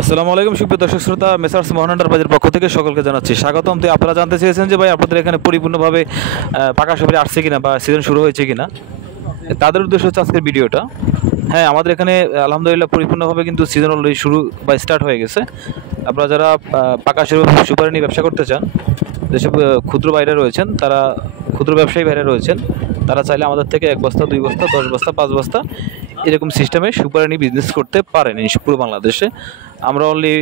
আসসালামু আলাইকুম সুপ্রিয় দর্শক শ্রোতা, মেসার্স মোহন এন্টারপ্রাইজের পক্ষ থেকে সকলকে জানাচ্ছি স্বাগতম। তো আপনারা জানতে চেয়েছেন যে ভাই আপনাদের এখানে পরিপূর্ণভাবে পাকা সুপারি আসছে কিনা বা সিজন শুরু হয়েছে কিনা, তাদের উদ্দেশ্য হচ্ছে আজকের ভিডিওটা। হ্যাঁ, আমাদের এখানে আলহামদুলিল্লাহ পরিপূর্ণভাবে কিন্তু সিজন অলরেডি শুরু বা স্টার্ট হয়ে গেছে। আপনারা যারা পাকা সুপারি নিয়ে ব্যবসা করতে চান, যেসব ক্ষুদ্র ভাইরা রয়েছেন, তারা ক্ষুদ্র ব্যবসায়ী ভাইরা রয়েছেন, তারা চাইলে আমাদের থেকে 1 বস্তা 2 বস্তা 10 বস্তা 5 বস্তা এরকম সিস্টেমে সুপারি নিয়ে বিজনেস করতে পারেন পুরো বাংলাদেশে। আমরা অনলি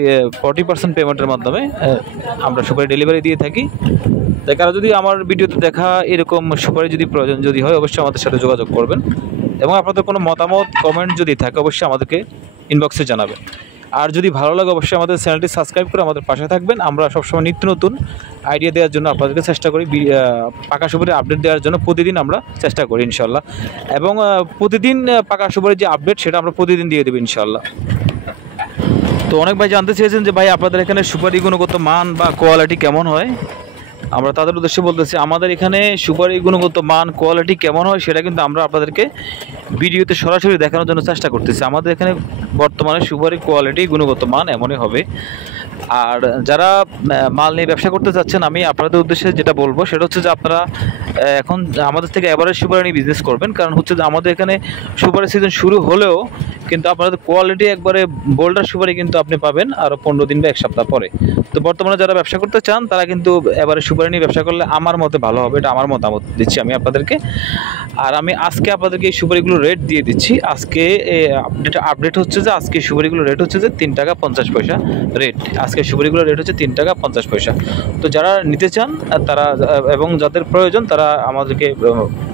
40% পেমেন্টের মাধ্যমে আমরা সুপারি ডেলিভারি দিয়ে থাকি। তাই কারো যদি আমার ভিডিওতে দেখা এরকম সুপারি যদি প্রয়োজন যদি হয়, অবশ্যই আমাদের সাথে যোগাযোগ করবেন এবং আপনাদের কোনো মতামত কমেন্ট যদি থাকে অবশ্যই আমাদেরকে ইনবক্সে জানাবেন। আর যদি ভালো লাগে অবশ্যই আমাদের চ্যানেলটি সাবস্ক্রাইব করে আমাদের পাশে থাকবেন। আমরা সবসময় নিত্য নতুন আইডিয়া দেওয়ার জন্য আপনাদেরকে চেষ্টা করি, পাকা সুপারি আপডেট দেওয়ার জন্য প্রতিদিন আমরা চেষ্টা করি ইনশাল্লাহ। এবং প্রতিদিন পাকা সুপারির যে আপডেট সেটা আমরা প্রতিদিন দিয়ে দেবো ইনশাল্লাহ। তো অনেক ভাই জানতে চেয়েছেন যে ভাই আপনাদের এখানে সুপারি গুণগত মান বা কোয়ালিটি কেমন হয়। আমরা তাদের উদ্দেশ্যে বলতেছি, আমাদের এখানে সুপারি গুণগত মান কোয়ালিটি কেমন হয় সেটা কিন্তু আমরা আপনাদেরকে ভিডিওতে সরাসরি দেখানোর জন্য চেষ্টা করতেছি। আমাদের এখানে বর্তমানে সুপারির কোয়ালিটি গুণগত মান এমনই হবে। আর যারা মাল নিয়ে ব্যবসা করতে চাচ্ছেন, আমি আপনাদের উদ্দেশ্যে যেটা বলবো সেটা হচ্ছে যে আপনারা এখন আমাদের থেকে এভারেজ সুপারি নিয়ে বিজনেস করবেন। কারণ হচ্ছে যে আমাদের এখানে সুপারি সিজন শুরু হলেও কিন্তু আপনাদের কোয়ালিটি একবারে বোল্ডার সুপারি কিন্তু আপনি পাবেন আরও 15 দিন বা 1 সপ্তাহ পরে। তো বর্তমানে যারা ব্যবসা করতে চান তারা কিন্তু এবারে সুপারি নিয়ে ব্যবসা করলে আমার মতে ভালো হবে, এটা আমার মতামত দিচ্ছি আমি আপনাদেরকে। আর আমি আজকে আপনাদেরকে এই সুপারিগুলো রেট দিয়ে দিচ্ছি। আজকে আপডেট হচ্ছে যে আজকে সুপারিগুলো রেট হচ্ছে যে 3 টাকা 50 পয়সা রেট। আজকে সুপারিগুলো রেট হচ্ছে 3 টাকা 50 পয়সা। তো যারা নিতে চান তারা এবং যাদের প্রয়োজন তারা আমাদেরকে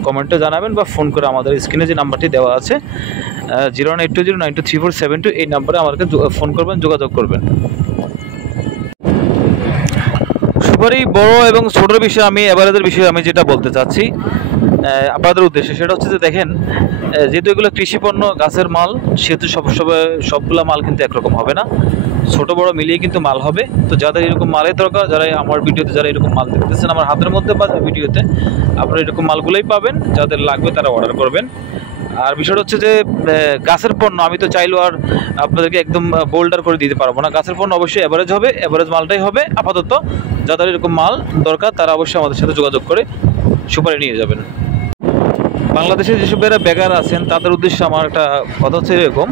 কমেন্টে জানাবেন বা ফোন করে আমাদের স্ক্রিনে যে নাম্বারটি দেওয়া আছে 092092347 এই নাম্বারে আমাদেরকে ফোন করবেন, যোগাযোগ করবেন। সুপারি বড় এবং ছোটোর বিষয়ে আমি এভারেজের বিষয়ে আমি যেটা বলতে চাচ্ছি আপনাদের উদ্দেশ্যে সেটা হচ্ছে যে দেখেন, যেহেতু এগুলো কৃষিপণ্য গাছের মাল, সেহেতু সবগুলো মাল কিন্তু একরকম হবে না, ছোট বড় মিলিয়ে কিন্তু মাল হবে। তো যাদের এরকম মালের দরকার, যারা আমার ভিডিওতে যারা এরকম মাল দেখতেছেন আমার হাতের মধ্যে বা ভিডিওতে, আপনারা এরকম মালগুলোই পাবেন। যাদের লাগবে তারা অর্ডার করবেন। আর বিষয়টা হচ্ছে যে গাছের পণ্য আমি তো চাইলেও আর আপনাদেরকে একদম বোল্ডার করে দিতে পারবো না। গাছের পণ্য অবশ্যই এভারেজ হবে, এভারেজ মালটাই হবে আপাতত। যাদের এরকম মাল দরকার তারা অবশ্যই আমাদের সাথে যোগাযোগ করে সুপারি নিয়ে যাবেন। বাংলাদেশে যেসব বেকার আছেন তাদের উদ্দেশ্যে আমার একটা কথা হচ্ছে এরকম,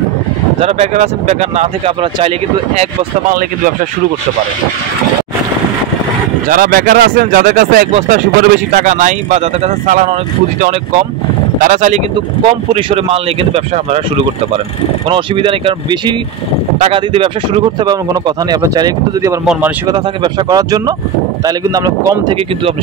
যারা বেকার আছেন, বেকার না থেকে আপনারা চাইলে কিন্তু 1 বস্তা মাল নিয়ে কিন্তু ব্যবসা শুরু করতে পারেন। যারা বেকার আছেন, যাদের কাছে 1 বস্তা সুপারি বেশি টাকা নাই বা যাদের কাছে চালান অনেক পুঁজিটা অনেক কম, তারা চাইলে কিন্তু কম পরিসরে মাল নিয়ে কিন্তু ব্যবসা আপনারা শুরু করতে পারেন, কোনো অসুবিধা নেই। কারণ বেশি টাকা দিয়ে ব্যবসা শুরু করতে পারবেন কোনো কথা নেই। আপনার চাইলে কিন্তু যদি আবার মন মানসিকতা থাকে ব্যবসা করার জন্য, তাহলে কিন্তু আমরা কম থেকে কিন্তু আপনি